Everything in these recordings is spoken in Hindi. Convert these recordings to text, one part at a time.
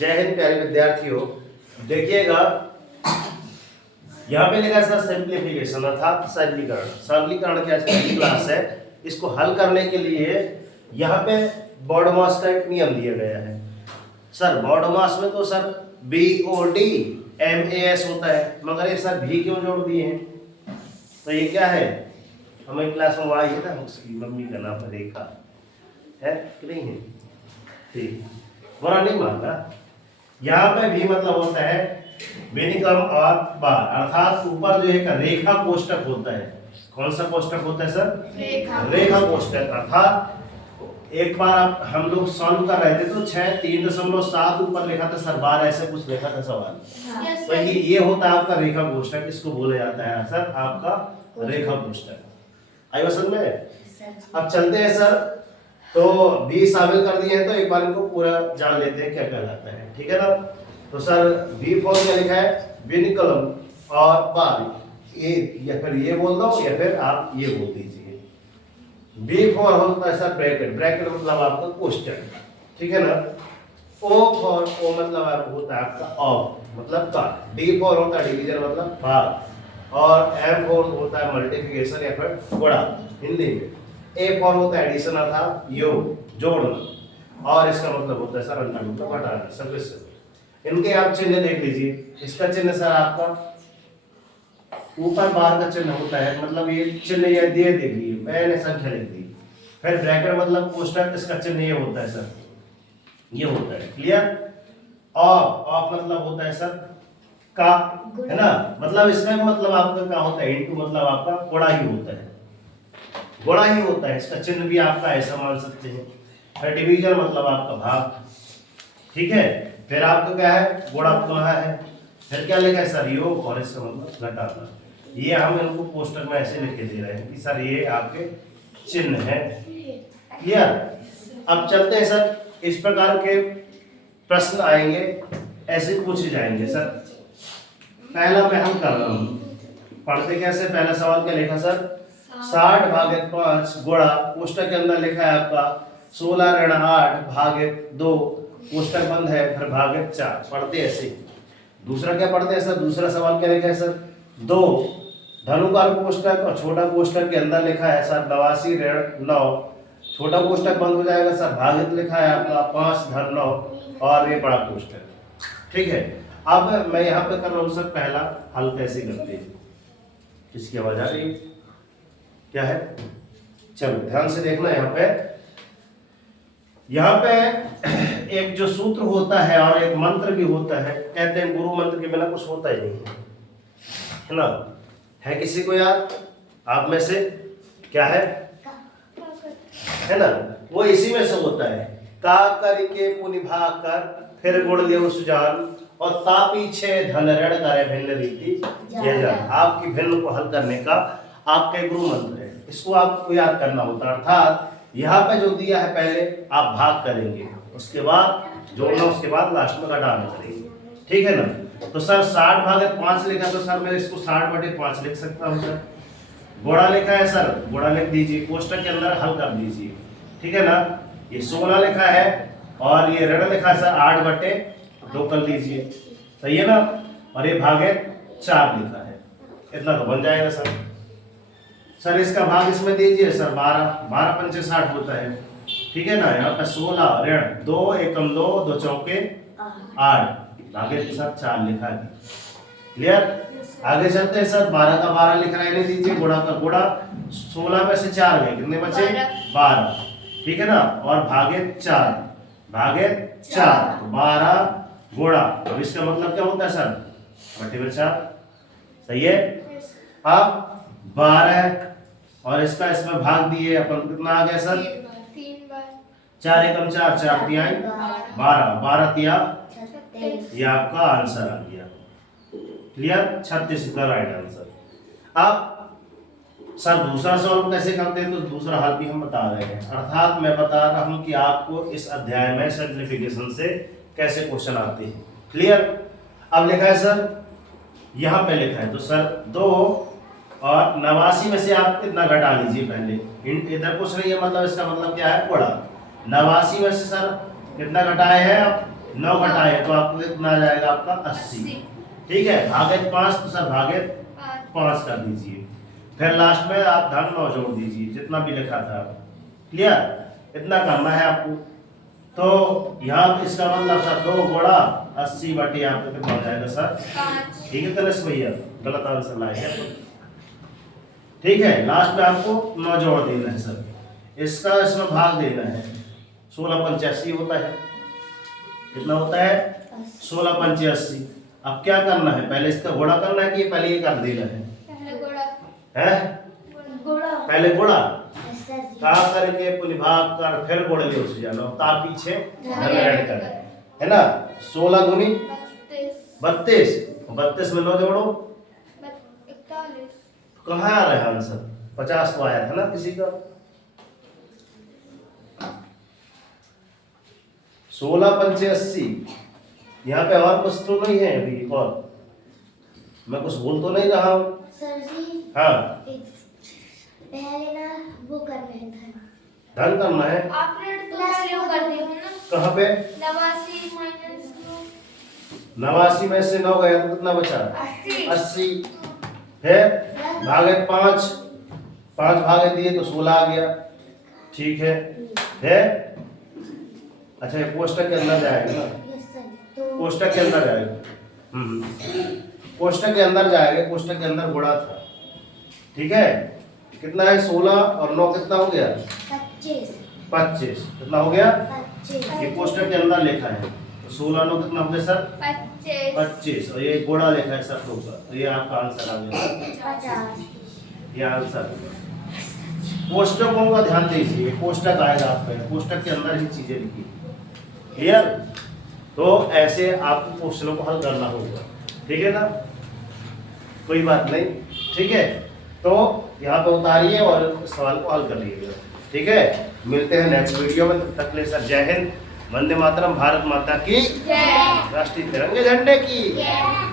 जय हिंद प्यारे विद्यार्थियों। देखिएगा यहाँ पे लिखा है सर सिंप्लीफिकेशन अर्थात सरलीकरण। सरलीकरण की आज पहली क्लास है। इसको हल करने के लिए यहाँ पे बॉडमास का एक नियम दिया गया है। सर बॉडमास में तो सर BODMAS होता है, मगर ये सर भी क्यों जोड़ दिए हैं? तो ये क्या है? हमें क्लास में आई है ना, उसकी मम्मी का नाम रेखा है कि नहीं है? ठीक, बुरा नहीं मानना। यहाँ पे भी मतलब होता है विनिकम और बार, अर्थात ऊपर जो एक रेखा कोष्टक होता है। कौन सा कोष्टक होता है सर? रेखा कोष्टक। अर्थात एक बार आप हम लोग सॉल्व कर रहे थे तो 3.7 ऊपर लिखा था सर, बार ऐसे कुछ लिखा था सवाल। तो ये होता है आपका रेखा कोष्टक। इसको बोला जाता है सर आपका रेखा कोष्टक। आई बात समझ में? अब चलते हैं सर, तो भी शामिल कर दिए हैं तो एक बार इनको पूरा जान लेते हैं क्या कहलाता है, ठीक है ना? तो सर बी फॉर क्या लिखा है? विनिकलम और बार, ये या फिर ये बोल दो या फिर आप ये बोल दीजिए। बी फॉर होता है सर ब्रैकेट, ब्रैकेट मतलब आपका कोष्टक, ठीक है ना? ओ फॉर, ओ मतलब आपका होता है आपका ऑफ मतलब का। डी फॉर होता है डिवीजन मतलब भाग, और एम फॉर होता है मल्टीप्लिकेशन या फिर गुणा हिंदी में। ए फॉर होता है एडिशन अर्थात योग जोड़ना, और इसका मतलब होता है सर अंतर मतलब घटाना। सब इनके आप चिन्ह देख लीजिए। इसका चिन्ह सर आपका ऊपर बार का चिन्ह होता है, मतलब ये चिन्ह ये दे देखिए, मैंने संख्या लिख दी। फिर ब्रैकेट मतलब कोष्टक, इसका चिन्ह ये होता है सर, ये होता है। क्लियर? ऑफ मतलब होता है सर का, है ना? मतलब इसमें मतलब आपका क्या होता है? इनटू मतलब आपका गुणा ही होता है, गुणा ही होता है। इसका चिन्ह भी आपका ऐसा मान सकते हैं। फिर डिवीजन मतलब आपका भाग, ठीक है? फिर आपका क्या है? गुणा पुनः है। फिर क्या लिखा है सर? योग, और इसका मतलब घटाना। ये हम इनको पोस्टर में ऐसे लिख के दे रहे हैं कि सर ये आपके चिन्ह है। क्लियर? अब चलते हैं सर, इस प्रकार के प्रश्न आएंगे, ऐसे पूछे जाएंगे सर। पहला मैं हल कर रहा हूँ, पढ़ते कैसे? पहला सवाल क्या लिखा सर? 60/5 गुणा, कोष्टक के अंदर लिखा है आपका 16-8/2, कोष्टक बंद है, फिर भागित 4। पढ़ते ऐसे। दूसरा क्या पढ़ते हैं सर? दूसरा सवाल क्या लिखा है सर? 2 धनुकाल कोष्टक और छोटा कोष्टक के अंदर लिखा है सर 89-9, छोटा कोष्टक बंद हो जाएगा सर, भागित लिखा है आपका 5-9, और ये बड़ा कोष्टक, ठीक है? अब मैं यहाँ पे कर रहा हूँ सर पहला हल कैसे करते हैं। किसकी आवाज आ रही है? क्या है? चलो ध्यान से देखना। यहाँ पे एक जो सूत्र होता है और एक मंत्र भी होता है। कहते हैं गुरु मंत्र के बिना कुछ होता ही नहीं है ना? है किसी को याद? आप में से क्या है ना? वो इसी में से होता है। का कर के पुनि भाग कर, फिर गुण ले सुजान, और ता पीछे धन ऋण करे भिन्न रीति यह जान। आपकी भिन्न को हल करने का आपका गुरु मंत्र है, इसको आपको याद करना होता है। अर्थात यहाँ पे जो दिया है पहले आप भाग करेंगे, उसके बाद जोड़ना, उसके बाद लास्ट में घटाना करेंगे, ठीक है ना? तो सर 60/5 लिखा, तो सर मैं इसको 60/5 लिख सकता हूँ सर। गुणा लिखा है सर, गुणा लिख दीजिए, कोष्टक के अंदर हल कर दीजिए, ठीक है ना? ये 16 लिखा है और ये ऋण लिखा है सर 8/2 कर लीजिए, सही है ना? और ये भागित 4 लिखा है, इतना तो बन जाएगा सर। सर इसका भाग इसमें दीजिए सर 12 60 होता है, ठीक है ना? यहाँ पे 16 ऋण 2 एकम 2 2 चौके 8, भागित सर 4 लिखा है। क्लियर? आगे चलते हैं सर। 12 का 12 लिख रहे दीजिए, गुणा का गुणा, 16 में से 4 गए, कितने बचे? 12, ठीक है ना? और भागित 4, भागित 4 12 गुणा, अब इसका मतलब क्या होता है सर? 4, सही है? अब 12 और इसका इसमें भाग दिए अपन, कितना आ गया सर? 4 एकम 4 4 तिया 12 12 तिया, ये आपका आंसर आ गया। क्लियर? 36 का राइट आंसर। अब सर दूसरा सवाल कैसे करते हैं, तो दूसरा हल भी हम बता रहे हैं। अर्थात मैं बता रहा हूं कि आपको इस अध्याय में सिंप्लीफिकेशन से कैसे क्वेश्चन आते हैं। क्लियर? अब लिखा है सर, यहाँ पे लिखा है तो सर 2 और 89 में से आप कितना घटा लीजिए पहले। इधर कुछ नहीं है, मतलब इसका मतलब क्या है? गुणा। 89 में से सर कितना घटाए हैं आप? 9 घटाए तो आपको कितना आ जाएगा आपका 80। ठीक है, भागित 5 तो सर भागित 5 कर दीजिए, फिर लास्ट में आप धन 9 जोड़ दीजिए जितना भी लिखा था। क्लियर, इतना करना है आपको। तो यहाँ पे इसका मतलब सर 2 गुणा 80 बटे यहाँ पे कितना हो जाएगा सर 5। ठीक है तनिष भैया, गलत आंसर लाए हैं। ठीक है, लास्ट में आपको 9 जोड़ देना है सर, इसका इसमें भाग देना है। 16 85 होता है, कितना होता है 16 85। अब क्या करना है, पहले इसका गुणा करना है कि पहले ये कर देना है? पहले गुणा का करके पुनः भाग कर फिर गुण ले उसे जानो, ता पीछे धन ऐड कर, है ना। 16 गुनी 32, 32 में 9 जोड़ो 41। कहाँ आ रहा है आंसर? 50 को आया था ना किसी का। 16 पंचे 80। यहाँ पे और कुछ तो नहीं है अभी, और मैं कुछ बोल तो नहीं रहा हूँ सर जी? हाँ, पहले ना वो करना है, धन करना है। आपने तो पहले वो कर दिया है ना, कहाँ पे? 89 माइनस 89 में से 9 गया तो कितना बचा? 80। है भागे 5 भागे दिए तो 16 आ गया। ठीक है अच्छा, ये कोष्टक के अंदर जाएगा ना, यस सर। तो कोष्टक के अंदर जाएगा। कोष्टक के अंदर जाएगा, कोष्टक के अंदर गुणा था। ठीक है, कितना है 16 और 9 कितना हो गया 25। कितना हो गया 25। ये कोष्टक के अंदर लिखा है, तो 16 9 कितना हो गया सर 25, और ये गुणा लिखा है सर 2 का, तो ये आपका आंसर आ गया 50। ये आंसर। कोष्टकों का ध्यान दीजिए, कोष्टक आएगा आपका, कोष्टक के अंदर ही चीजें लिखी। क्लियर, तो ऐसे आपको क्वेश्चनों को हल करना होगा। ठीक है ना, कोई बात नहीं। ठीक है, तो यहाँ पे उतारिए और सवाल को हल कर लीजिएगा। ठीक है, मिलते हैं नेक्स्ट वीडियो में, तब तक के लिए सर जय हिंद, वंदे मातरम, भारत माता की जय, राष्ट्रीय तिरंगे झंडे की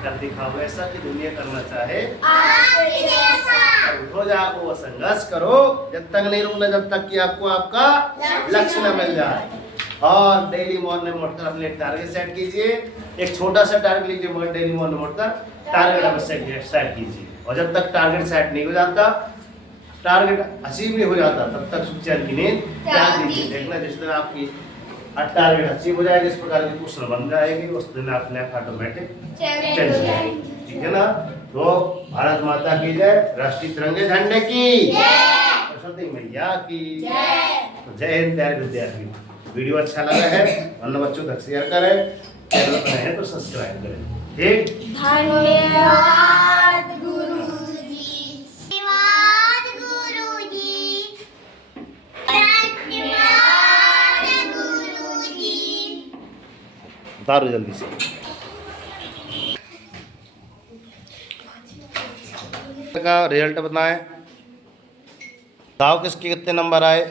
कर दिखाओ ऐसा कि दुनिया करना चाहे आपके जैसा। उठो जागो संघर्ष करो, जब तक नहीं रुकना जब तक कि आपको आपका लक्ष्य न मिल जाए। और डेली मॉर्निंग उठकर अपने टारगेट सेट कीजिए, एक छोटा सा टारगेट लीजिए मगर डेली मॉर्निंग उठकर टारगेट सेट कीजिए। और जब तक टारगेट सेट नहीं हो जाता, टारगेट अचीव नहीं हो जाता, तब तक सुचैन की नींद त्याग दीजिए। देखना जिस दिन आपकी टारगेट अचीव हो जाएगा, इस प्रकार की क्वेश्चन बन जाएगी, उस दिन अपने आप ऑटोमेटिक चल जाएगी। ठीक है ना, तो भारत माता की जय, राष्ट्रीय तिरंगे झंडे की सरस्वती मैया की तो जय हिंद। प्यारे विद्यार्थी, वीडियो अच्छा लगा है अन्य बच्चों तक शेयर करें, चैनल पर नए हैं तो सब्सक्राइब करें। ठीक, धन्यवाद गुरुजी। उतारो जल्दी से। का रिजल्ट बताएं, बताओ किसके कितने नंबर आए।